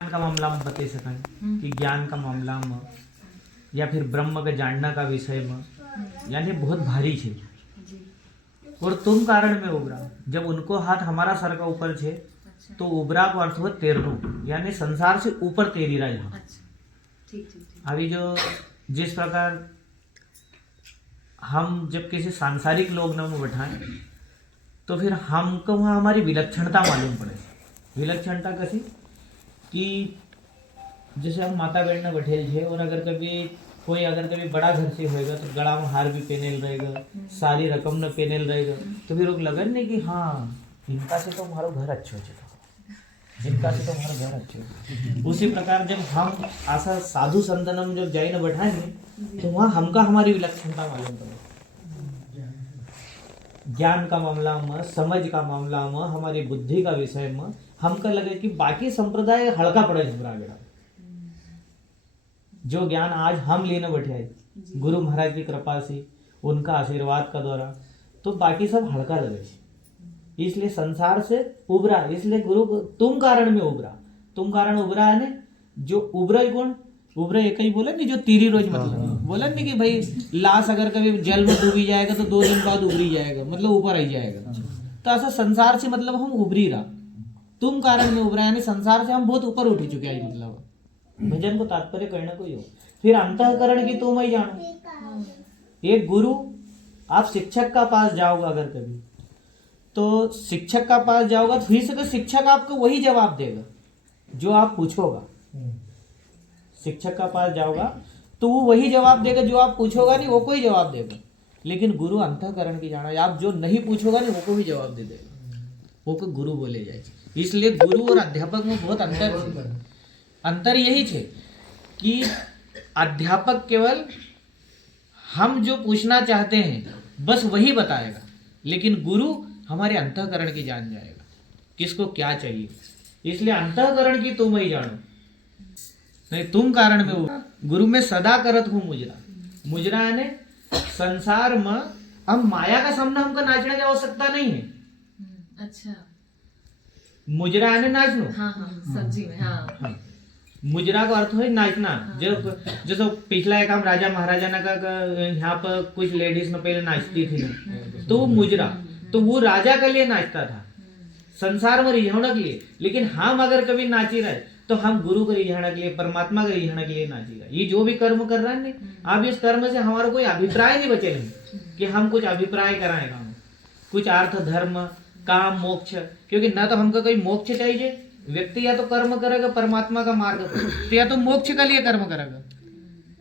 ज्ञान का मामला में बता सकें कि ज्ञान का मामला में या फिर ब्रह्म के जानना का विषय में यानी बहुत भारी है और तुम कारण में उबरा। जब उनको हाथ हमारा सर का ऊपर छे तो उबरा को अर्थ हो तैरनो यानी संसार से ऊपर तैरी रहा है। अभी जो जिस प्रकार हम जब किसी सांसारिक लोग न में बैठाएं तो फिर हमको वहाँ हमारी विलक्षणता मालूम पड़े। विलक्षणता कैसी कि जैसे हम माता बहन ने बैठेल छे और अगर कभी बड़ा घर से होएगा तो गला में हार भी पहनेल रहेगा, सारी रकम न पहनेल रहेगा, तो फिर लोग लगन नहीं कि हाँ इनका से तो हमारा घर अच्छो है, इनका से तो हमारा घर अच्छो है। उसी प्रकार जब हम ऐसा साधु संतन में जब जाई न बैठाएंगे तो वहाँ हमका हमारी विलक्षणता मालूम पड़े। ज्ञान का मामला में, समझ का मामला में, हमारी बुद्धि का विषय में हमका लगे कि बाकी संप्रदाय हल्का पड़े झुमरा बेड़ा। जो ज्ञान आज हम लेने बैठे हैं गुरु महाराज की कृपा से, उनका आशीर्वाद का द्वारा, तो बाकी सब हल्का लगे। इसलिए संसार से उबरा, इसलिए गुरु तुम कारण में उबरा। तुम कारण उबरा है ने जो उबरा कौन उबरा एक ही बोले नहीं, जो तीरी रोज मतलब बोले नहीं कि भाई लाश अगर कभी जल में डूबी जाएगा तो 2 दिन बाद उभरी जाएगा, मतलब ऊपर आई जाएगा। तो ऐसा संसार से मतलब हम उभरी रहा, तुम कारण में उभरा यानी संसार से हम बहुत ऊपर उठ चुके हैं। मतलब भजन को तात्पर्य करना कोई हो। फिर अंतःकरण की तुम ही जानो। एक गुरु, आप शिक्षक का पास जाओगे अगर कभी, तो शिक्षक का पास जाओगा तो फिर से तो शिक्षक आपको वही जवाब देगा जो आप पूछोगा। शिक्षक का पास जाओगा तो वो वही जवाब देगा जो आप पूछोगा, नहीं वो कोई जवाब देगा। लेकिन गुरु अंतःकरण की जाना, आप जो नहीं पूछोगा नहीं वो को भी जवाब दे देगा, वो को गुरु बोले जाए। इसलिए गुरु और अध्यापक में बहुत अंतर यही है कि अध्यापक केवल हम जो पूछना चाहते हैं बस वही बताएगा, लेकिन गुरु हमारे अंतःकरण की जान जाएगा किसको क्या चाहिए। इसलिए अंतःकरण की तुम ही जानो, नहीं तुम कारण में हो। गुरु में सदा करत हूँ मुजरा। मुजरा यानी संसार में हम माया का सामना हमको नाचने की आवश्यकता नहीं है। अच्छा, मुजरा यानी नाचनो। हाँ हाँ, सब्जी में हाँ। मुजरा का अर्थ है नाचना। जैसे पिछला एक हम राजा महाराजा ने का यहाँ पर कुछ लेडीज में पहले नाचती थी ना, तो वो मुजरा, तो वो राजा के लिए नाचता था, संसार में रिझाने के लिए। लेकिन हम अगर कभी नाची रहे तो हम गुरु को रिझाने के लिए, परमात्मा को रिझाने के लिए नाची रहे। ये जो भी कर्म कर रहे हैं नहीं, अब इस कर्म से हमारा कोई अभिप्राय नहीं बचे नहीं कि हम कुछ अभिप्राय कराएगा, कुछ अर्थ धर्म काम मोक्ष, क्योंकि ना तो हमको कोई मोक्ष चाहिए। व्यक्ति या तो कर्म करेगा परमात्मा का मार्ग तो, या तो मोक्ष के लिए कर्म करेगा।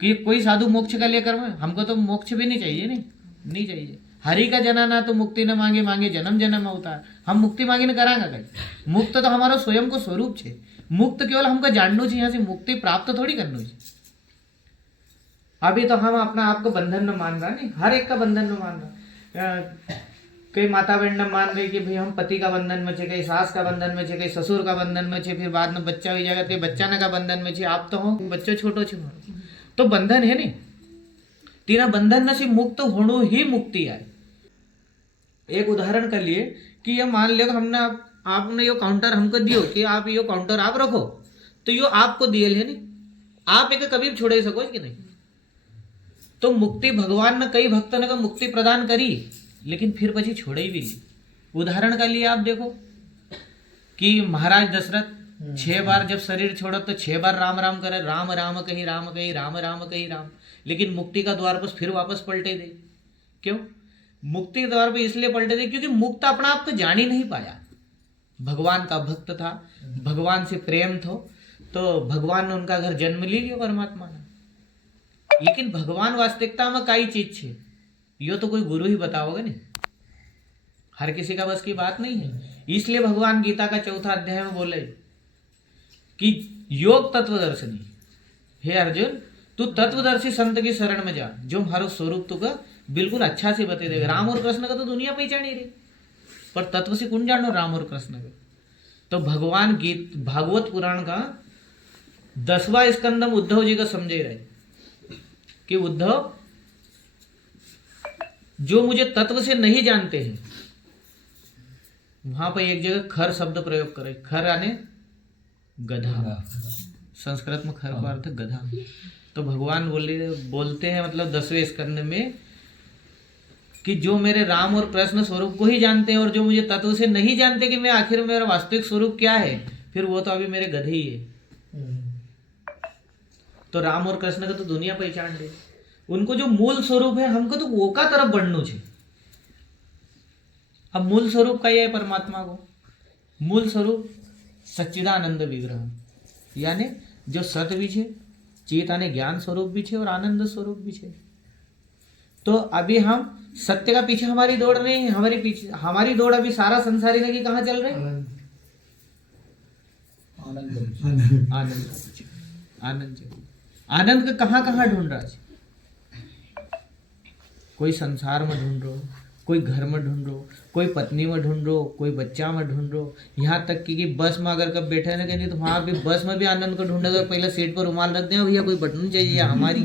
कि कोई साधु मोक्ष के लिए कर्म, हमको तो मोक्ष भी नहीं चाहिए, नहीं चाहिए। हरि का जना ना तो मुक्ति न मांगे, मांगे जन्म जन्म अवतार। हम मुक्ति मांगे न करांगा कहीं। मुक्त तो हमारा स्वयं को स्वरूप है। मुक्त केवल हमको जानना चाहिए, यहाँ से मुक्ति प्राप्त थोड़ी करनी चाहिए। अभी तो हम अपना आपको बंधन न मान रहा, नहीं हर एक का बंधन न मान रहा। कई माता बहन न मान रही कि भाई हम पति का बंधन में छे, कई सास का बंधन में छे, कई ससुर का बंधन में छे, फिर बाद में बच्चा हो जाएगा तो बच्चा न का बंधन में छे। आप तो हो बच्चों छोटो छे तो बंधन है नहीं। तीना बंधन से मुक्त होनो ही मुक्ति है। एक उदाहरण कर लिए कि ये मान लो हमने आपने ये काउंटर हमको दियो कि आप ये काउंटर आप रखो, तो ये आपको दिए है नहीं, आप एक कभी छोड़ सको कि नहीं। तो मुक्ति भगवान ने कई भक्तों ने मुक्ति प्रदान करी, लेकिन फिर पची छोड़े भी ली। उदाहरण का लिए आप देखो कि महाराज दशरथ 6 बार जब शरीर छोड़ा तो 6 बार राम राम करे, राम राम कही राम कही, राम राम कही राम। लेकिन मुक्ति का द्वार पर फिर वापस पलटे दे। क्यों मुक्ति के द्वार पर इसलिए पलटे दे? क्योंकि मुक्त अपना आप को जान ही नहीं पाया। भगवान का भक्त था, भगवान से प्रेम थो, तो भगवान ने उनका घर जन्म ले लिया परमात्मा ने। लेकिन भगवान वास्तविकता में कई चीज छे, यो तो कोई गुरु ही बताओगे नहीं, हर किसी का बस की बात नहीं है। इसलिए भगवान गीता का 4था अध्याय में बोले कि योग तत्वदर्शनी, हे अर्जुन तू तत्वदर्शी संत की शरण में जा, जो हमारो स्वरूप तुका बिल्कुल अच्छा से बता देगा। राम और कृष्ण का तो दुनिया पहचान ही रही, पर तत्व से कौन जानो राम और कृष्ण का। तो भगवान भागवत पुराण का 10वां स्कंद उद्धव जी का समझे रहे कि उद्धव जो मुझे तत्व से नहीं जानते हैं, वहां पर एक जगह खर शब्द प्रयोग करे। खर यानी गधा। संस्कृत में खर का अर्थ गधा। तो भगवान बोलते हैं मतलब 10वें स्कंद में कि जो मेरे राम और कृष्ण स्वरूप को ही जानते हैं और जो मुझे तत्व से नहीं जानते कि मैं आखिर मेरा वास्तविक स्वरूप क्या है, फिर वो तो अभी मेरे गधे ही है। तो राम और कृष्ण का तो दुनिया पहचान ले, उनको जो मूल स्वरूप है हमको तो वो का तरफ बढ़नु छे। अब मूल स्वरूप का है परमात्मा को, मूल स्वरूप सच्चिदानंद विग्रह, यानी जो सत भी है, चेत आने ज्ञान स्वरूप भी है और आनंद स्वरूप भी है। तो अभी हम सत्य का पीछे हमारी दौड़ नहीं है, हमारी दौड़ अभी सारा संसारी ने की कहाँ चल रहे हैं? आनंद का कहाँ ढूंढ रहा है? कोई संसार में ढूंढ रहो, कोई घर में ढूंढ रहो, कोई पत्नी में ढूंढ रहो, कोई बच्चा में ढूंढ रहो, यहाँ तक कि बस में अगर कब बैठे ना कहीं तो वहां भी बस में भी आनंद को ढूंढे तो पहले सीट पर रुमाल रख दे, भैया कोई बटन चाहिए हमारी,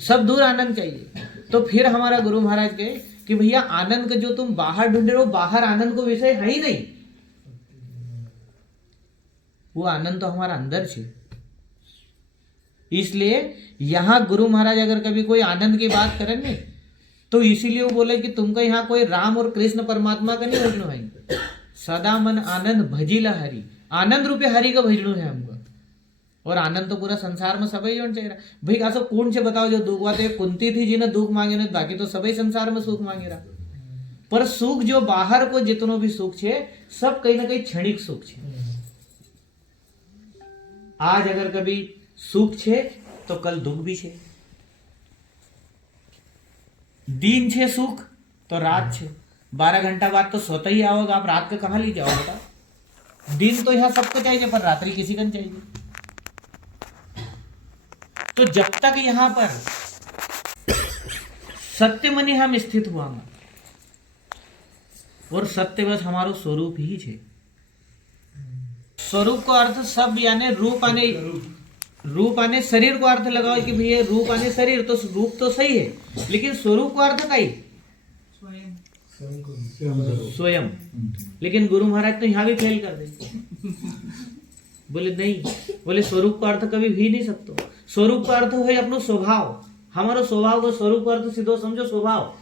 सब दूर आनंद चाहिए। तो फिर हमारा गुरु महाराज कहे कि भैया आनंद का जो तुम बाहर ढूंढे रहो, बाहर आनंद को विषय है ही नहीं, वो आनंद तो हमारा अंदर है। इसलिए यहां गुरु महाराज अगर कभी कोई आनंद की बात करेंगे तो इसीलिए वो बोले कि तुमको यहाँ कोई राम और कृष्ण परमात्मा का नहीं भजनो है, सदा मन आनंद भजिला हरि, आनंद रूपी हरि का भजनो है हमको। और आनंद तो पूरा संसार में सभी जोन चाहिए भाई, ऐसा कौन से बताओ जो दुख बात है, कुंती थी जिन्हें दुख मांगे नहीं, बाकी तो सभी संसार में सुख मांगे रहा। पर सुख जो बाहर को जितनो भी सुख है सब कहीं ना कहीं क्षणिक सुख है। आज अगर कभी सुख छे तो कल दुख भी छे, दिन छे सुख तो रात छे, 12 घंटा बाद तो सोता ही आओगे आप, रात का कहाँ ले जाओगे बताओ? दिन तो यहाँ सबको चाहिए पर रात्रि किसी को नहीं चाहिए। तो जब तक यहाँ पर सत्य मनी हम स्थित हुआ और सत्य बस हमारो स्वरूप ही छे। स्वरूप का अर्थ सब यानी रूप आने शरीर को अर्थ लगाओ कि भैया रूप आने शरीर, तो रूप तो सही है लेकिन स्वरूप का अर्थ कई स्वयं। लेकिन गुरु महाराज तो यहाँ भी फेल कर दे, बोले नहीं, बोले स्वरूप का अर्थ कभी भी नहीं सकते। स्वरूप का अर्थ है अपनो स्वभाव, हमारो स्वभाव को स्वरूप का अर्थ सीधो समझो स्वभाव।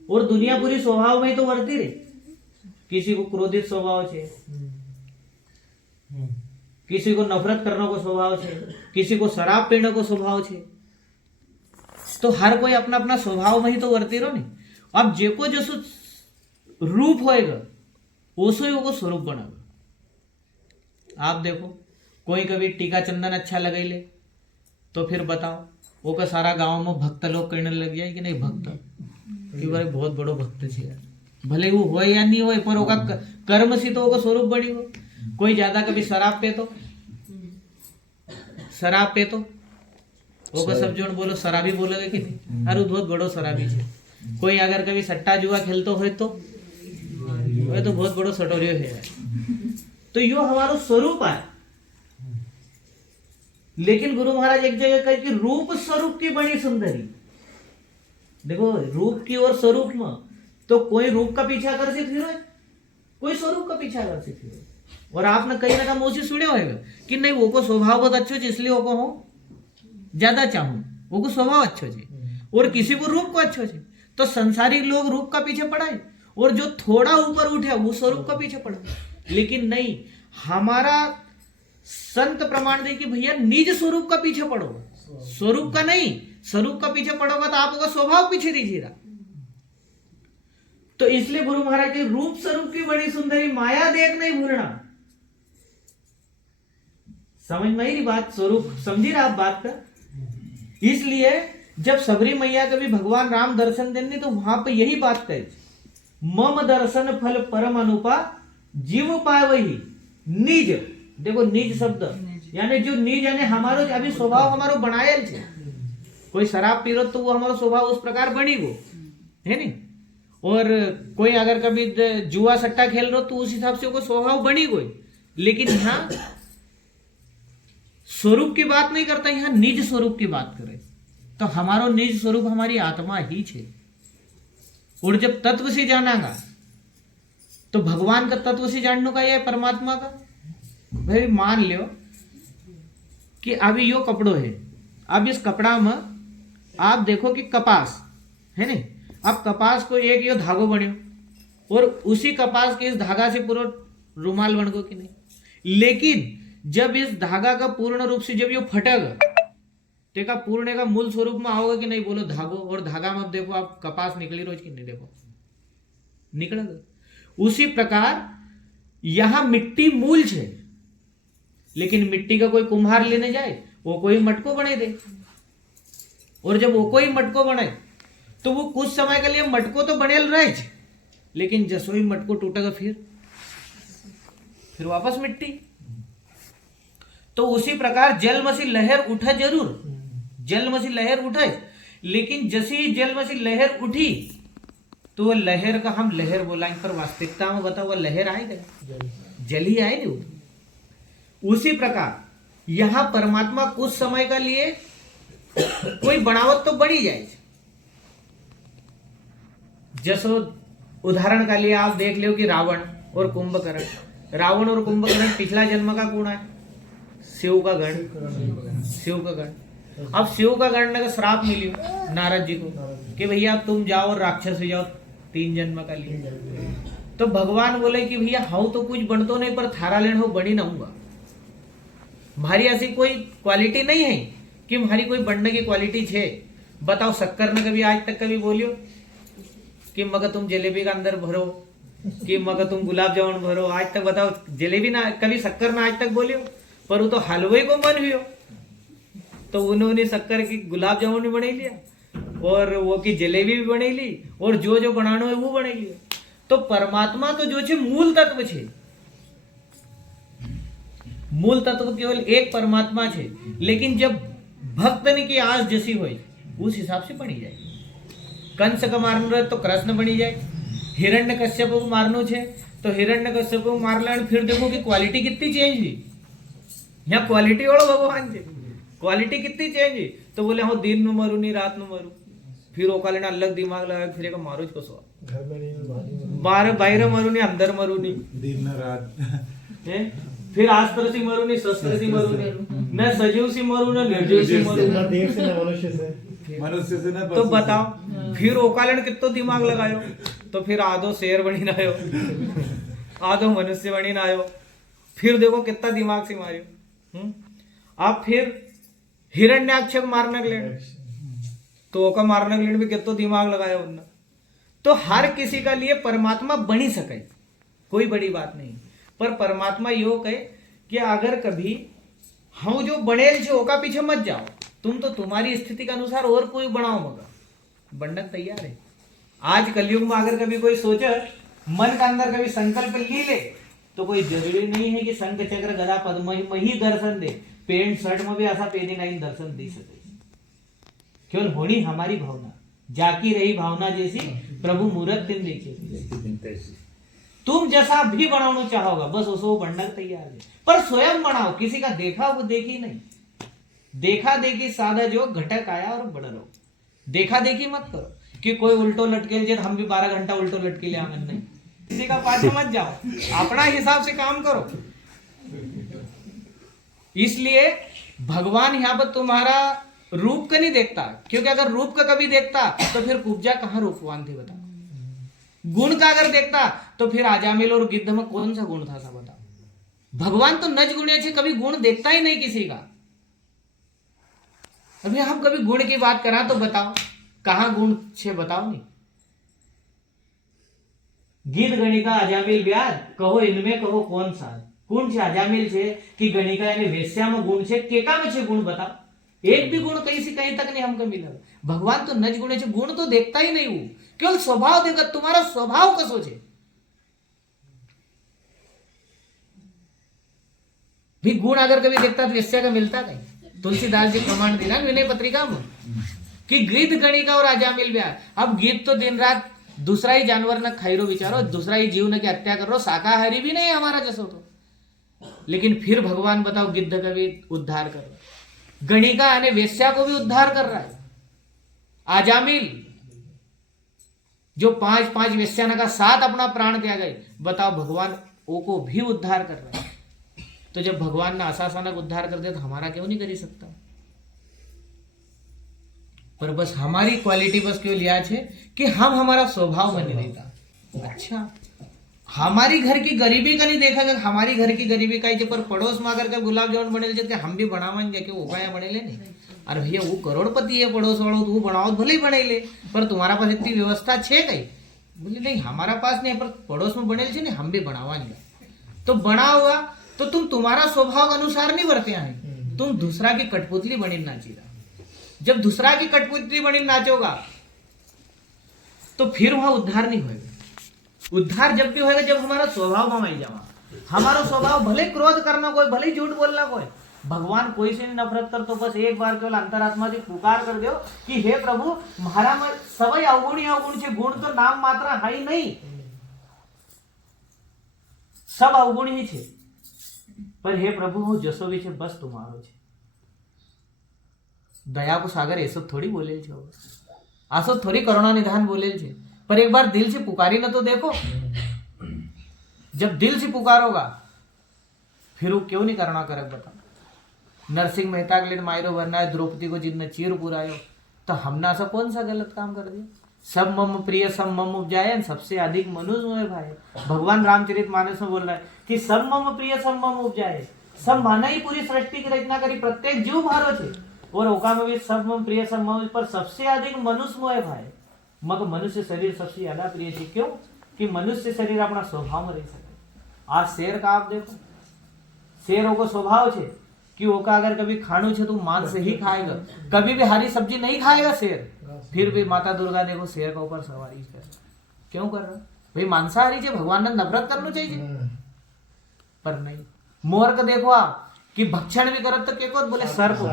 और दुनिया पूरी स्वभाव में ही तो वर्ती रे, किसी को क्रोधित स्वभाव है, किसी को नफरत करने को स्वभाव है, किसी को शराब पीने को स्वभाव है। तो हर कोई अपना अपना स्वभाव में ही तो वर्ती रहो नहीं। अब जेको जैसो रूप होएगा ओसो ही वो स्वरूप बनेगा। आप देखो कोई कभी टीका चंदन अच्छा लगे ले तो फिर बताओ वो का सारा गांव में भक्त लोग कहने लग जाए कि नहीं भक्त कि भाई बहुत बड़ो भक्त है, भले वो हो या नहीं हो पर वो कर्म से तो वो स्वरूप बड़ी हो। कोई ज्यादा कभी शराब पे तो वो का सब जोन बोलो शराबी बोलोगे कि नहीं, अरे बहुत बड़ो शराबी है। कोई अगर कभी सट्टा जुआ खेलतो हो तो वो तो बहुत बड़ो सटोरियो है। तो यो हमारो स्वरूप है। लेकिन गुरु महाराज एक जगह कहे कि रूप स्वरूप की बड़ी सुंदरी। देखो रूप की और स्वरूप में तो कोई रूप का पीछा कर से फिर कोई स्वरूप का पीछा कर से फिर। और आपने कहीं ना कहीं मोसी सुने होगा कि नहीं वो को स्वभाव बहुत अच्छो है इसलिए वो को हो ज्यादा चाहूं, वो को स्वभाव अच्छो है और किसी को रूप को अच्छो है। तो संसारिक लोग रूप का पीछे पड़ा है और जो थोड़ा ऊपर उठे वो स्वरूप का पीछे पड़ा। लेकिन नहीं, हमारा संत प्रमाण दे कि भैया निज स्वरूप का पीछे पड़ो, स्वरूप का नहीं। स्वरूप का पीछे पड़ोगा तो आपका स्वभाव पीछे दीजिएगा। तो इसलिए गुरु महाराज के रूप स्वरूप की बड़ी सुंदरी, माया देख नहीं भूलना। समझ में ही बात, स्वरूप समझी रहा आप बात का। इसलिए जब सबरी मैया कभी भगवान राम दर्शन देने तो वहां पे यही बात कही, मम दर्शन फल परम अनुपा जीव पाए वही निज। देखो निज शब्द यानी जो निज यानी हमारो अभी स्वभाव हमारो बनायल है। कोई शराब पी रो तो वो हमारा स्वभाव उस प्रकार बनी वो है नहीं। और कोई अगर कभी जुआ सट्टा खेल रो तो उस हिसाब से वो स्वभाव बनी कोई। लेकिन यहाँ स्वरूप की बात नहीं करता, यहाँ निज स्वरूप की बात करे। तो हमारो निज स्वरूप हमारी आत्मा ही छे। और जब तत्व से जानागा तो भगवान का तत्व से जानने का ये है परमात्मा का। भाई मान लियो कि अभी यो कपड़ो है, अब इस कपड़ा में आप देखो कि कपास है नहीं, अब कपास को एक यो धागो बन्यो और उसी कपास के इस धागा से पूरा रुमाल बन गो कि नहीं। लेकिन जब इस धागा का पूर्ण रूप से जब यो फटेगा तेका पूर्ण का मूल स्वरूप में आओगे कि नहीं, बोलो धागो, और धागा में देखो आप कपास निकली रोज कि नहीं, देखो निकलेगा। उसी प्रकार यहां मिट्टी मूल है, लेकिन मिट्टी का कोई कुम्हार लेने जाए वो कोई मटको बने दे, और जब वो कोई मटको बने तो वो कुछ समय के लिए मटको तो बनेल रहे, लेकिन जसोई मटको टूटेगा फिर वापस मिट्टी। तो उसी प्रकार जल में से लहर उठा जरूर, जल में से लहर उठे, लेकिन जैसी जल में से लहर उठी तो वो लहर का हम लहर बोलाएंगे, पर वास्तविकता में बताओ वो लहर आएगा, जल ही आए नहीं। उसी प्रकार यहां परमात्मा कुछ समय का लिए कोई बनावट तो बढ़ी जाए। जैसो उदाहरण का लिए आप देख लो कि रावण और कुंभकर्ण, रावण और कुंभकर्ण पिछला जन्म का कौन है, शिव का गण, शिव का गण। अब शिव का गण का श्राप मिलियो नारद जी को कि भैया तुम जाओ और राक्षस हो जाओ 3 जन्म का लिए। तो भगवान बोले कि भैया हाउ तो कुछ बनतो नहीं, पर थारा लेन हो बनी ना हूंगा, मारी ऐसी कोई क्वालिटी नहीं है कि हमारी कोई बनने की क्वालिटी छे। बताओ शक्कर ने कभी आज तक कभी बोलियो कि मगर तुम जलेबी का अंदर भरो, कि मगर तुम गुलाब जामुन भरो, आज तक बताओ जलेबी ना कभी शक्कर ना आज तक बोलियो, पर वो तो हलवे को मन हुई, तो उन्होंने शक्कर की गुलाब जामुन भी बना लिया और वो की जलेबी भी बना ली, और जो जो बनानो है वो बना लिया। तो परमात्मा तो जो छे मूल तत्व छे, मूल तत्व केवल एक परमात्मा छे, लेकिन जब भक्त ने की आज जैसी हुई उस हिसाब से बनी जाए। कंस का मारनो रहे तो कृष्ण बनी जाए, हिरण्य कश्यप को मारनो छे तो हिरण्य कश्यप को मार लेने, फिर देखो कि क्वालिटी कितनी चेंज हुई, यहाँ क्वालिटी वाला भगवान जी क्वालिटी कितनी चेंज हुई। तो बोले हाँ दिन में मरू नहीं रात में मरू, फिर ओका लेना अलग दिमाग लगा, फिर एक मारो को सो बाहर बाहर मरू नहीं अंदर मरू नहीं दिन रात है, फिर अस्त्र से मरू नहीं शस्त्र से मरू नहीं, न सजीव से मरू न निर्जीव से मरू, मनुष्य से ना। तो बताओ फिर ओकालन कितो दिमाग लगायो, तो फिर आधो शेर बनी ना आयो, आधो मनुष्य बनी ना आयो, फिर देखो कितना दिमाग से मारियो। आप फिर हिरण्याक्ष मारने के लिए तो ओका मारने के लिए भी कितो दिमाग लगाया उन्होंने। तो हर किसी का लिए परमात्मा बनी सके कोई बड़ी बात नहीं, पर परमात्मा यो कहे कि अगर कभी हम जो बनेल छे ओका पीछे मत जाओ, तुम तो तुम्हारी स्थिति के अनुसार और कोई बनाओ, मगर बनने तैयार है। आज कलयुग में अगर कभी कोई सोचे मन के अंदर कभी संकल्प ली ले, तो कोई जरूरी नहीं है कि शंख चक्र गदा पद्म ही दर्शन दे, पेंट शर्ट में भी ऐसा पेनी नहीं दर्शन दे सके। केवल होनी हमारी भावना, जाकी रही भावना जैसी प्रभु मूरत तिन देखिए। तुम जैसा भी बनाना चाहोगा बस उसको बनने तैयार है, पर स्वयं बनाओ, किसी का देखा वो देखी नहीं। देखा देखी साधा जो घटक आया और बड़ा रहो, देखा देखी मत करो कि कोई उल्टो लटके जे हम भी 12 घंटा उल्टो लटके ले आंगन नहीं, किसी का पाछे मत जाओ, अपना हिसाब से काम करो। इसलिए भगवान यहाँ पर तुम्हारा रूप का नहीं देखता, क्योंकि अगर रूप का कभी देखता तो फिर कुब्जा कहाँ रूपवान थी बताओ। गुण का अगर देखता तो फिर आजामिल और गिद्ध में कौन सा गुण था सा बताओ। भगवान तो नज गुणे छे, कभी गुण देखता ही नहीं किसी का। अभी हम कभी गुण की बात करा तो बताओ कहां गुण छे, बताओ नहीं। गिद्ध गणिका अजामिल ब्याज कहो, इनमें कहो कौन सा गुण छे अजामिल छे कि गणिका यानी वेश्या में गुण छे, केका में छे गुण बताओ। एक भी गुण कहीं से कहीं तक नहीं हमको मिला। भगवान तो नज गुणे छे, गुण तो देखता ही नहीं, वो केवल स्वभाव देखा, तुम्हारा स्वभाव कसो छे। भी गुण अगर कभी देखता तो वेश्या का मिलता नहीं। तुलसीदास जी प्रमाण दिला विनय पत्रिका में कि गिद्ध गणिका और अजामिल ब्याज। अब गिद्ध तो दिन रात दूसरा ही जानवर न खाइरो विचारो, दूसरा ही जीव न की हत्या करो, शाकाहारी भी नहीं हमारा जैसो तो, लेकिन फिर भगवान बताओ गिद्ध का भी उद्धार कर रहा है, गणिका यानी वेश्या को भी उद्धार कर रहा है, आजामिल जो 5 वेश्याना का साथ अपना प्राण त्याग गए, बताओ भगवान वो को भी उद्धार कर रहे हैं। तो जब भगवान ने अचानक उद्धार कर दिया तो हमारा क्यों नहीं कर सकता। पर बस हमारी क्वालिटी बस क्यों लिया है कि हम हमारा स्वभाव में नहीं रहता। अच्छा हमारी घर की गरीबी का नहीं देखा कि हमारी घर की गरीबी का ही, पर पड़ोस में अगर के गुलाब जामुन बने जाते हम भी बनावाएंगे कि वो उपाय बने ले नहीं। अरे भैया वो करोड़पति है पड़ोस वालों, तो वो बनाओ भले ही बने ले, पर तुम्हारा पास इतनी व्यवस्था छे कहीं। बोले नहीं हमारा पास नहीं, पर पड़ोस में बने नहीं, हम भी बनावाएंगे। तो बना हुआ तो तुम तुम्हारा स्वभाव अनुसार नहीं बरते हैं, तुम दूसरा की कठपुतली बनी नाचेगा। जब दूसरा की कठपुतली बनी नाचोगा तो फिर वहां उद्धार नहीं होगा। उद्धार जब भी होगा जब हमारा स्वभाव में जावा। हमारा स्वभाव भले क्रोध करना कोई, भले झूठ बोलना कोई, भगवान कोई से नफरत कर, तो बस एक बार केवल अंतरात्मा से पुकार कर दो कि हे प्रभु मारा में सवय अवगुण छे, गुण तो नाम मात्र है ही नहीं, सब अवगुण ही छे, पर हे प्रभु હું જસો भी છે बस तुम्हारो છે। दया को सागर ऐसा थोड़ी बोलेल छे, आसो थोड़ी करुणा निधान बोलेल छे, पर एक बार दिल से पुकारी ना तो देखो। जब दिल से पुकारोगा फिर वो क्यों नहीं करुणा करे बताओ। नरसिंह मेहता के लिए मायरो भरना है, द्रौपदी को जिनने चीर पुरायो, तो हमने ऐसा कौन सा गलत काम कर दिया। सब मम प्रिय सब मम उपजाए, सबसे अधिक मनुष्य में भाई। भगवान रामचरितमानस में बोल रहा है कि सब मम प्रिय सब मम उपजाए, सब माना ही पूरी सृष्टि की रचना करी, प्रत्येक जीव मारो छे, और ओका में भी सब मम प्रिय सब मम, पर सबसे अधिक मनुष्य में भाई। मग मनुष्य शरीर सबसे ज्यादा प्रिय है, क्यों कि मनुष्य शरीर अपना स्वभाव में रह सके। आज शेर का आप देखो, शेरों को स्वभाव है कि ओका अगर कभी खाणु छे तो मांस ही खाएगा, कभी भी हरी सब्जी नहीं खाएगा शेर। फिर भी माता दुर्गा देखो शेर का ऊपर सवारी कर, क्यों कर रहा भाई। मांसाहारी जो भगवान ने नफरत करना चाहिए, पर नहीं। मोर का देखो आप कि भक्षण भी करत तो के को बोले सर को,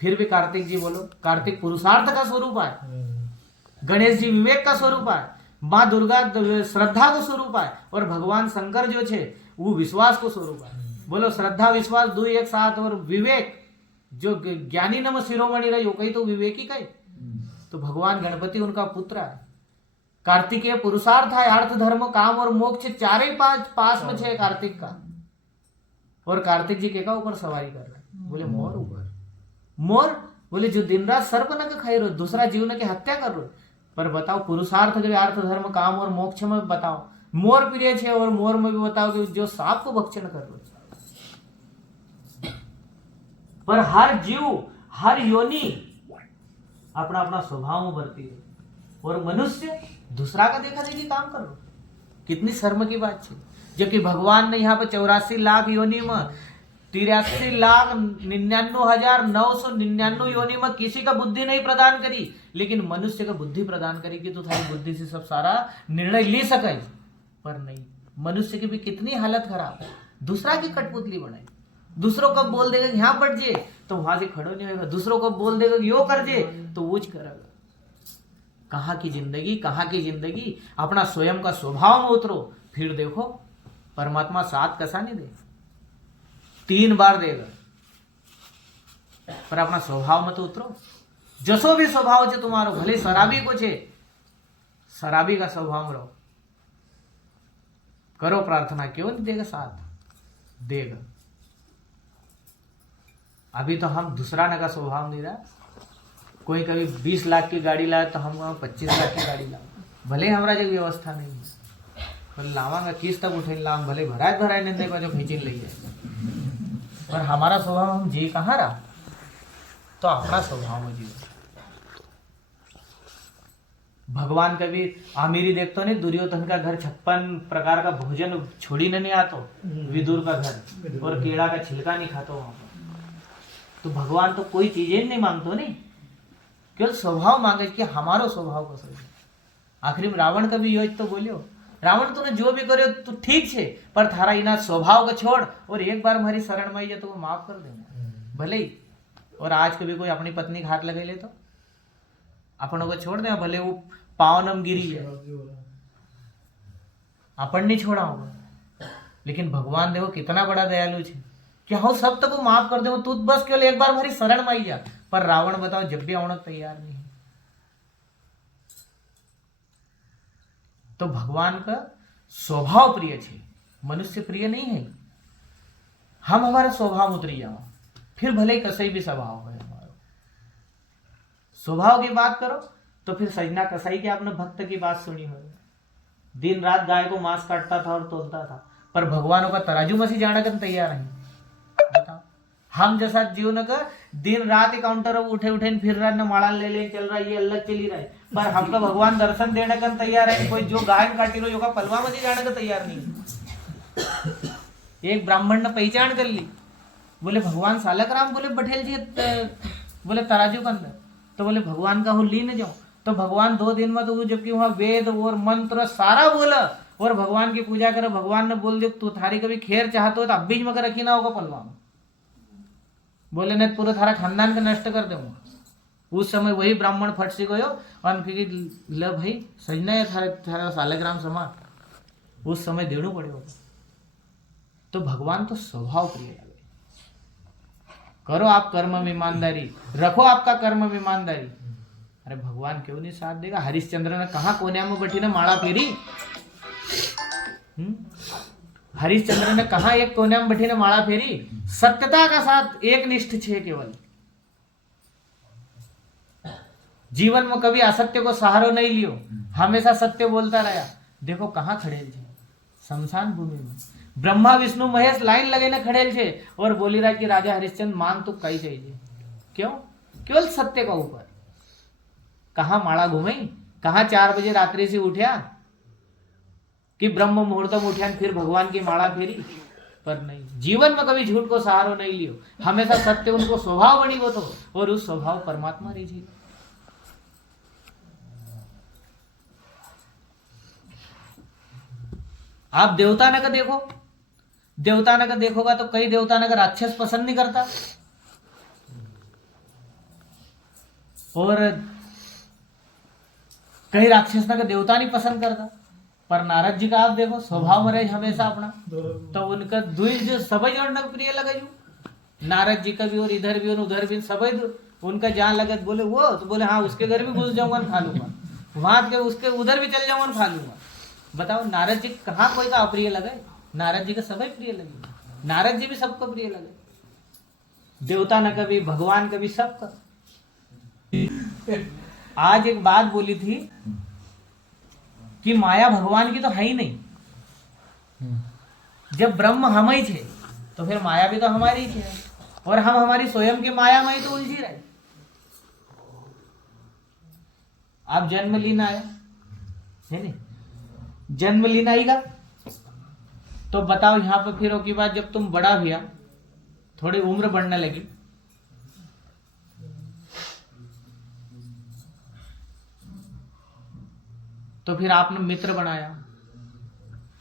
फिर भी कार्तिक जी बोलो, कार्तिक पुरुषार्थ का स्वरूप है, गणेश जी विवेक का स्वरूप है, माँ दुर्गा श्रद्धा को स्वरूप है, और भगवान शंकर जो छे वो विश्वास को स्वरूप है। बोलो श्रद्धा विश्वास दो एक साथ, और विवेक जो ज्ञानी नम शिरोमणि रही हो कही तो विवेकी कही। तो भगवान गणपति उनका पुत्र है। कार्तिकेय पुरुषार्थ है, अर्थ धर्म काम और मोक्ष चारे पास में छे कार्तिक का, और कार्तिक जी के का ऊपर सवारी कर रहे। बोले मोर ऊपर, मोर बोले जो दिन रात सर्प न खाई रो, दूसरा जीव न के हत्या कर रो। पर बताओ पुरुषार्थ के अर्थ धर्म काम और मोक्ष में बताओ मोर प्रिय छे, और मोर में भी बताओ कि जो सांप को भक्षण कर रो। पर हर जीव हर योनि अपना अपना स्वभाव में बढ़ती है, और मनुष्य दूसरा का देखा देखी काम कर रो। कितनी शर्म की बात है। जबकि भगवान ने यहाँ पर 84 लाख योनि में 83,99,999 योनि में किसी का बुद्धि नहीं प्रदान करी, लेकिन मनुष्य का बुद्धि प्रदान करी कि तो थारी बुद्धि से सब सारा निर्णय ले सके। पर नहीं, मनुष्य की भी कितनी हालत खराब है, दूसरा की कठपुतली बनाई। दूसरों को बोल देगा यहाँ पड़ जे तो वहां से खड़ो नहीं होगा, दूसरों को बोल देगा यो कर जे तो वो करेगा। कहाँ की जिंदगी, कहाँ की जिंदगी। अपना स्वयं का स्वभाव में उतरो, फिर देखो परमात्मा साथ कसा नहीं दे, 3 बार देगा। पर अपना स्वभाव में तो उतरो। जसो भी स्वभाव छे तुम्हारो, भले शराबी को छे, शराबी का स्वभाव में रहो, करो प्रार्थना, क्यों नहीं देगा साथ, देगा। अभी तो हम दूसरा न का स्वभाव नहीं रहा। कोई कभी 20 लाख की गाड़ी लाए तो हम 25 लाख की गाड़ी लाओ, भले हमारा जो व्यवस्था नहीं है, पर लावांगा किस तक उठे लाऊं, भले भराए नहीं देखो जो खींची ली है। पर हमारा स्वभाव हम जी कहाँ रहा, तो अपना स्वभाव में जियो। भगवान कभी आमिरी देखते नहीं, दुर्योधन का घर 56 प्रकार का भोजन छोड़ी नहीं आतो, विदुर का घर, और केला का छिलका नहीं खातो वहां पर। तो भगवान तो कोई चीजें नहीं मांगतो नहीं, केवल स्वभाव मांगे कि हमारो स्वभाव को सही। आखिर में रावण का भी योज तो बोलियो, रावण तूने जो भी करे तो ठीक छे, पर थारा इना स्वभाव को छोड़, और एक बार हमारी शरण में आई तो वो माफ कर देना भले ही। और आज कभी कोई अपनी पत्नी हाथ लगे ले तो अपनों को छोड़ दे, भले वो पावनम गिरी है, अपन नहीं छोड़ा होगा। लेकिन भगवान देखो कितना बड़ा दयालु है कि हाँ सब तक वो माफ कर दे, तू बस केवल एक बार हमारी शरण में आई जा। पर रावण बताओ जब भी आना तैयार नहीं है। तो भगवान का स्वभाव प्रिय छे, मनुष्य प्रिय नहीं है। हम हमारा स्वभाव उतरी जाओ, फिर भले ही कसई भी स्वभाव है हमारा। स्वभाव की बात करो तो फिर सजना कसाई के आपने भक्त की बात सुनी हो, दिन रात गाय को मांस काटता था और तोलता था, पर भगवानों का तराजू मसी जाने का तैयार नहीं। बताओ, हम जैसा जीवन का दिन रात काउंटर उठे उठे फिर रहा न माड़ा ले चल रहा, ये अलग चली रहा है, पर हमका भगवान दर्शन देने का तैयार है। कोई जो गाय काटी रो, जो का पलवा मसी जाने का तैयार नहीं। एक ब्राह्मण ने पहचान कर ली, बोले भगवान सालक राम बोले बठेल जी बोले तराजू के अंदर, तो बोले भगवान का हो ली न जाओ। तो भगवान 2 दिन में तो जबकि वहां वेद और मंत्र सारा बोला और भगवान की पूजा करे, भगवान ने बोल दिया तू थारी कभी खेर चाहते हो तो अब बीच में रखी ना होगा पलवा में, बोले नहीं पूरा थारा खानदान का नष्ट कर दूंगा। उस समय वही ब्राह्मण फट से गयो और फिर ल भाई सजना है थारा सालग्राम समाज, उस समय देणु पड़े होगा। तो भगवान तो स्वभाव प्रिय लगे। करो आप कर्म में ईमानदारी, रखो आपका कर्म में ईमानदारी। अरे भगवान क्यों नहीं साथ देगा? हरिश्चंद्र ने कहा कोन्या में बैठी ने माड़ा फेरी, हरिश्चंद्र ने कहा एक कोन्या में बैठी ने माड़ा फेरी। सत्यता का साथ एक निष्ठ छे केवल, जीवन में कभी असत्य को सहारो नहीं लियो, हमेशा सत्य बोलता रहा। देखो कहाँ खड़ेल छे, शमशान भूमि में। ब्रह्मा विष्णु महेश लाइन लगे न खड़ेल छे और बोली रहा कि राजा हरिश्चंद्र मांग तो कही चाहिए। क्यों? केवल सत्य का ऊपर। कहाँ माड़ा घूमे, कहाँ 4 बजे रात्रि से उठा कि ब्रह्म मुहूर्त में उठा फिर भगवान की माड़ा फेरी, पर नहीं, जीवन में कभी झूठ को सहारो नहीं लियो, हमेशा सत्य उनको स्वभाव बनी वो तो, और उस स्वभाव परमात्मा रीझी। आप देवता ने का देखो, देवता ने का देखोगा तो कई देवता ने का राक्षस पसंद नहीं करता, और कई राक्षस ने का देवता नहीं पसंद करता। पर नारद जी का आप देखो स्वभाव में रहे हमेशा अपना, तो उनका द्विज सभी जोड़ने को प्रिय लगे। नारद जी का भी और इधर भी और उधर भी सभी उनका जहाँ लगे बोले वो, तो बोले हाँ उसके घर भी घुस जाऊंगा खा लूंगा, वहां के उसके उधर भी चल जाऊंगा खा लूंगा। बताओ नारद जी कहाँ कोई का अप्रिय लगे? नारद जी का सभी प्रिय लगे, नारद जी भी सबको प्रिय लगे, देवता न कभी भगवान कभी सबका। आज एक बात बोली थी कि माया भगवान की तो है ही नहीं, जब ब्रह्म हम ही थे तो फिर माया भी तो हमारी ही है, और हम हमारी स्वयं की माया में ही तो उलझी रहे। आप जन्म लीना आया है नहीं, जन्म लीना आएगा तो बताओ यहां पर फिर उसके बाद जब तुम बड़ा हुआ, थोड़ी उम्र बढ़ने लगी, तो फिर आपने मित्र बनाया,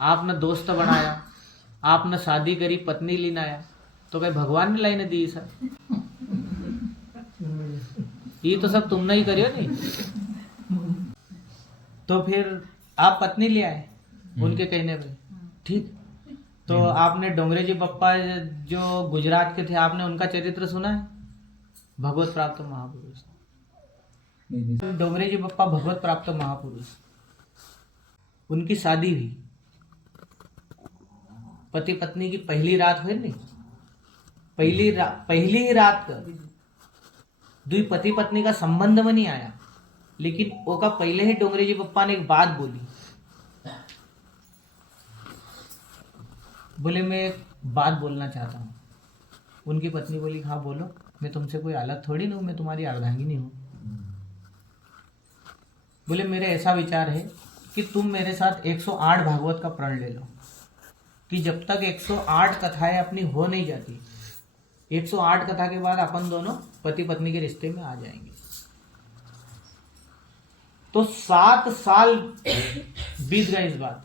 आपने दोस्त बनाया, आपने शादी करी, पत्नी लीना आया, तो भाई भगवान ने लाइन दी सर, ये तो सब तुमने ही करियो नहीं। तो फिर आप पत्नी ले आए उनके कहने पे, ठीक। तो आपने डोंगरे जी बप्पा जो गुजरात के थे, आपने उनका चरित्र सुना है? भगवत प्राप्त महापुरुष, डोंगरे जी बप्पा भगवत प्राप्त महापुरुष। उनकी शादी हुई, पति पत्नी की पहली रात हुई नहीं, पहली ही रात का दुई पति पत्नी का संबंध में नहीं आया, लेकिन ओका पहले ही डोंगरे जी बप्पा ने एक बात बोली, बोले मैं एक बात बोलना चाहता हूँ। उनकी पत्नी बोली हाँ बोलो, मैं तुमसे कोई अलग थोड़ी ना हूँ, मैं तुम्हारी अर्धांगिनी हूँ। बोले मेरे ऐसा विचार है कि तुम मेरे साथ 108 भागवत का प्रण ले लो, कि जब तक 108 कथाएं अपनी हो नहीं जाती, 108 कथा के बाद अपन दोनों पति पत्नी के रिश्ते में आ जाएंगे। तो 7 साल बीत गए इस बात,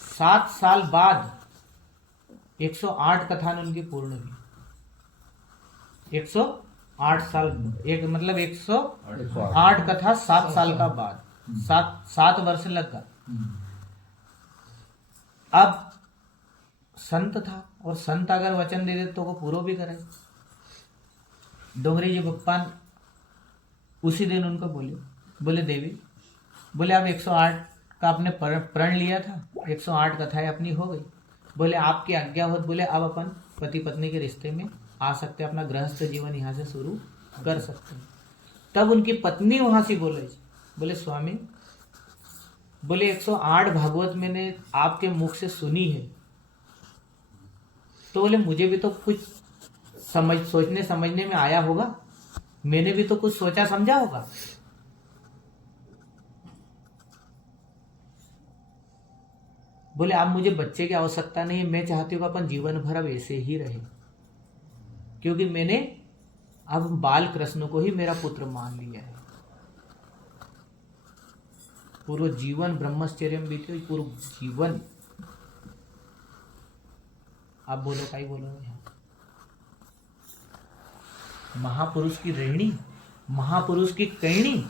7 साल बाद 108 कथा ने उनकी पूर्ण हुई। 108 साल, एक मतलब 108 कथा 7 साल का बाद, 7 वर्ष लगा। अब संत था, और संत अगर वचन दे दे तो वो पूरा भी करे। डोंगरी जी बप्पा उसी दिन उनको बोले देवी, बोले अब 108 का आपने प्रण लिया था, 108 कथाएं अपनी हो गई, बोले आपकी आज्ञा हो, बोले अब अपन पति पत्नी के रिश्ते में आ सकते, अपना गृहस्थ जीवन यहाँ से शुरू कर सकते हैं। तब उनकी पत्नी वहां से बोले स्वामी, बोले 108 भागवत मैंने आपके मुख से सुनी है, तो बोले मुझे भी तो कुछ सोचने समझने में आया होगा, मैंने भी तो कुछ सोचा समझा होगा। बोले अब मुझे बच्चे की आवश्यकता नहीं है, मैं चाहती हूँ अपन जीवन भर अब ऐसे ही रहे, क्योंकि मैंने अब बाल कृष्ण को ही मेरा पुत्र मान लिया है। पूर्व जीवन ब्रह्मचर्य में बीते, पूर्व जीवन। आप बोलो, क्या बोलो? महापुरुष की रहनी, महापुरुष की कहनी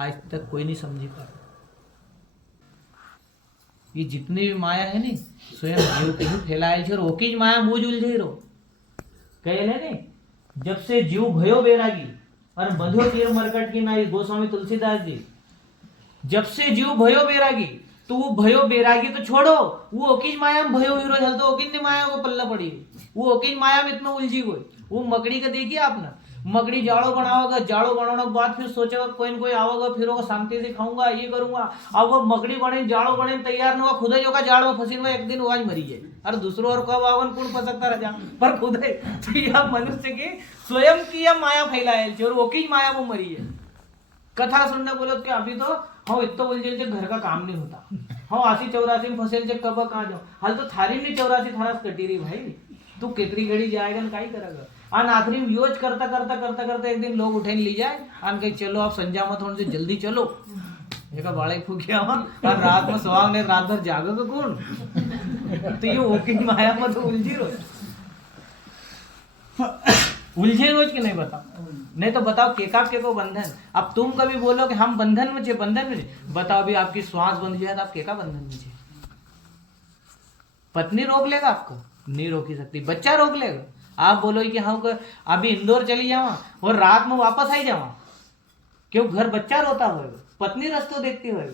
आज तक कोई नहीं समझी पा। ये जितनी भी माया है नी, स्वयं जीव के ही फैलाए छे, ओकी ज माया मुझ उलझे रो कहले ने, जब से जीव भयो बैरागी और बंध्यो तीर मरकट की नाई, गोस्वामी तुलसीदास जी, जब से जीव भयो बैरागी, तो वो भयो बैरागी तो छोड़ो, वो ओकीज माया में भयो हीरो चलते, ओकीज ने माया को पल्ला पड़ी, वो ओकीज माया में इतना उलझी गई। वो मकड़ी का देखिए आप ना, मकड़ी जाड़ो बनाओगा, जाड़ो बनाने के बाद फिर सोचेगा कोई न कोई आओगा, फिर वो शांति से खाऊंगा, ये करूंगा। अब वो मकड़ी बने, जाड़ो बने तैयार न हुआ, खुद ही होगा जाड़ो फंसी हुआ, एक दिन वो आज मरी जाए। और दूसरों और कब आवन कौन फंसकता रह जा, पर खुद ही। तो यह मनुष्य की स्वयं की यह माया फैलाए और वो की माया वो मरी है। कथा सुनने बोलो कि अभी तो हाँ इतना उलझे घर का काम नहीं होता, हाँ 80-84 में फंसे कब कहाँ जाओ, हाल तो थारी नहीं 84 थारा कटी रही भाई, तू कितनी घड़ी जाएगा ना काई करेगा। और आखिरी में यूज करता करता करता करता एक दिन लोग उठे ली जाए, आन कहीं चलो आप संजा मत होने से जल्दी चलो, एक बाड़ा फूकिया और रात में सोहाग ने रात भर जागोगे कौन। तो ये ओकी माया मत उलझी रोज, उलझे रोज के नहीं बताओ, नहीं तो बताओ के को बंधन। अब तुम कभी बोलो कि हम बंधन में छे, बंधन में छे, बताओ अभी आपकी श्वास बंध जाए तो आप के का बंधन में छे? पत्नी रोक लेगा आपको? नहीं रोक ही सकती। बच्चा रोक लेगा? आप बोलो कि हाँ अभी इंदौर चली जावा और रात में वापस आई जावा, क्यों? घर बच्चा रोता होगा, पत्नी रास्ता देखती होगा।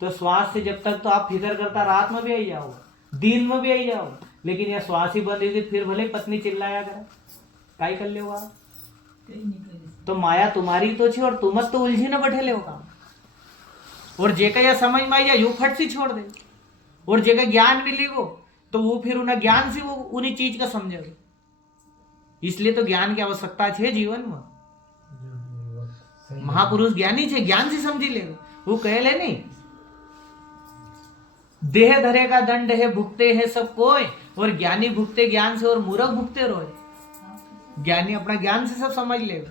तो श्वास से जब तक तो आप फिक्र करता, रात में भी आई जाओगा, दिन में भी आई जाओगा, लेकिन यह श्वास ही बंद होगी, फिर भले पत्नी चिल्लाया करे, काय कर ले आप? तो माया तुम्हारी तो छे और तुम तो उलझी न बैठे ले काम। और जेका यह समझ में आई यू फट सी छोड़ दे, और जेका ज्ञान मिली वो तो वो फिर उन्हें ज्ञान से वो उन्हीं चीज का समझेगा। इसलिए तो ज्ञान की आवश्यकता है जीवन में। महापुरुष ज्ञानी छे, ज्ञान से समझी लेगा। वो कह ले नहीं, देह धरे का दंड है, भुगते है सब कोई, और ज्ञानी भुगते ज्ञान से और मूर्ख भुगते रोए। ज्ञानी अपना ज्ञान से सब समझ लेगा।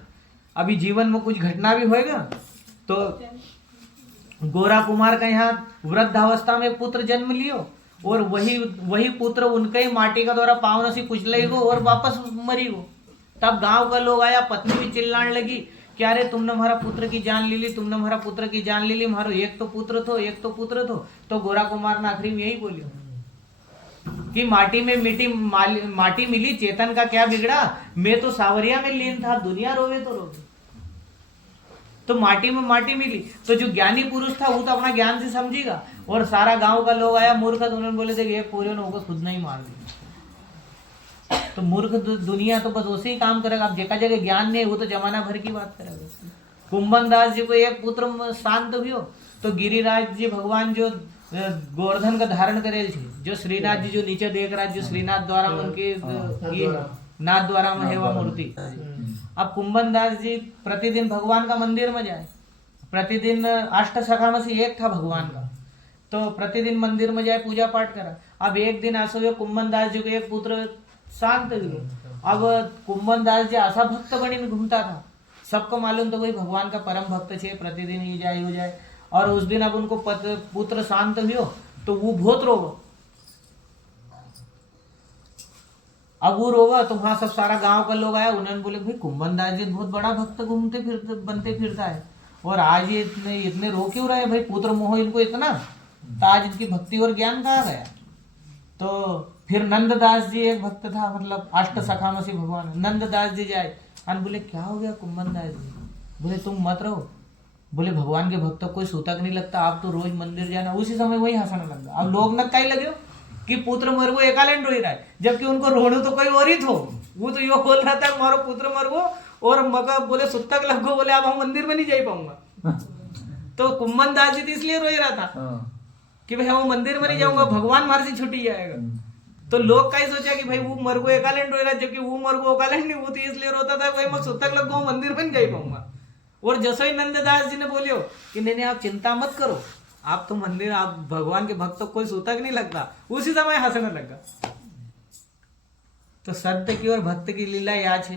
अभी जीवन में कुछ घटना भी होएगा तो गोरा कुमार का यहाँ वृद्धावस्था में पुत्र जन्म लियो, और वही पुत्र उनके ही माटी का द्वारा पावन से कुचले गो और वापस मरी गो। तब गांव का लोग आया, पत्नी भी चिल्लाने लगी, क्या रे तुमने हमारा पुत्र की जान ले ली, तुमने हमारा पुत्र की जान ले ली, हमारा एक तो पुत्र थो, एक तो पुत्र थो। तो गोरा कुमार ने आखिरी में यही बोलियो कि माटी में माटी मिली, चेतन का क्या बिगड़ा, मैं तो सावरिया में लीन था, दुनिया रोवे तो रोवे। तो माटी में माटी मिली, तो जो ज्ञानी पुरुष था वो तो अपना ज्ञान से समझेगा। और सारा गांव का लोग आया मूर्ख, तो उन्होंने बोले थे ये पूरे होगा खुद नहीं मार दिया। तो मूर्ख दुनिया तो बस उसे ही काम करेगा। अब जगह जगह ज्ञान नहीं, वो तो जमाना भर की बात करेगा। कुंभन दास जी को एक पुत्र शांत हुई, तो गिरिराज जी भगवान जो गोवर्धन का धारण करेल थे, जो श्रीनाथ जी जो नीचे देख रहा है, जो श्रीनाथ द्वारा उनके नाथ द्वारा में है वह मूर्ति। अब कुंभन दास जी प्रतिदिन भगवान का मंदिर में जाए, प्रतिदिन अष्ट सखा में से एक था भगवान का, तो प्रतिदिन मंदिर में जाए, पूजा पाठ करा। अब एक दिन ऐसा हुआ कुंभन दास जी को एक पुत्र शांत हुआ। अब कुंभन दास जी आशा भक्त बनी में घूमता था, सबको मालूम तो वही भगवान का परम भक्त छे, प्रतिदिन ही जाए हो जाए। और उस दिन अब उनको पुत्र शांत हुआ तो वो बहुत रोवा। अब वो रोवा तो वहां सब सारा गांव का लोग आया, उन्होंने बोले भाई कुंभन दास जी बहुत बड़ा भक्त घूमते फिरते बनते फिरता है, और आज ये इतने रो क्यों रहे भाई, पुत्र मोह इनको इतना, तो आज इनकी भक्ति और ज्ञान कहाँ गया। तो फिर नंददास जी एक भक्त था, मतलब अष्ट सखा में से भगवान, नंददास जी जाए और बोले क्या हो गया कुंभन दास जी? बोले तुम मत रहो, बोले भगवान के भक्त को कोई सूतक नहीं लगता, आप तो रोज मंदिर जाना। उसी समय वही हंसने लगा। अब लोग न कहीं लगे हो कि पुत्र मरगो एकालेंड रो रहा है, जबकि उनको रोणु तो कोई और ही थो। वो तो यो बोल रहा था मारो पुत्र मरगो, और मगा बोले सुतक लगो, बोले अब हम मंदिर में नहीं जा पाऊंगा। तो कुम्मन दास जी तो इसलिए रो रहा था कि भाई हम मंदिर में नहीं जाऊंगा, भगवान मार से छुट्टी जाएगा। तो लोग का ही सोचा कि भाई वो मरगो एकालेंड रो रहा है, जबकि वो मरगो एकालेंड नहीं, वो तो इसलिए रोता था भाई मैं सुतक लगो मंदिर में नहीं जा पाऊंगा। और जसोई नंददास जी ने बोलियो कि नहीं आप चिंता मत करो, आप तो मंदिर, आप भगवान के भक्त को कोई सूतक नहीं लगता। उसी समय हंसने लगा। तो सत्य की और भक्त की लीला याद है।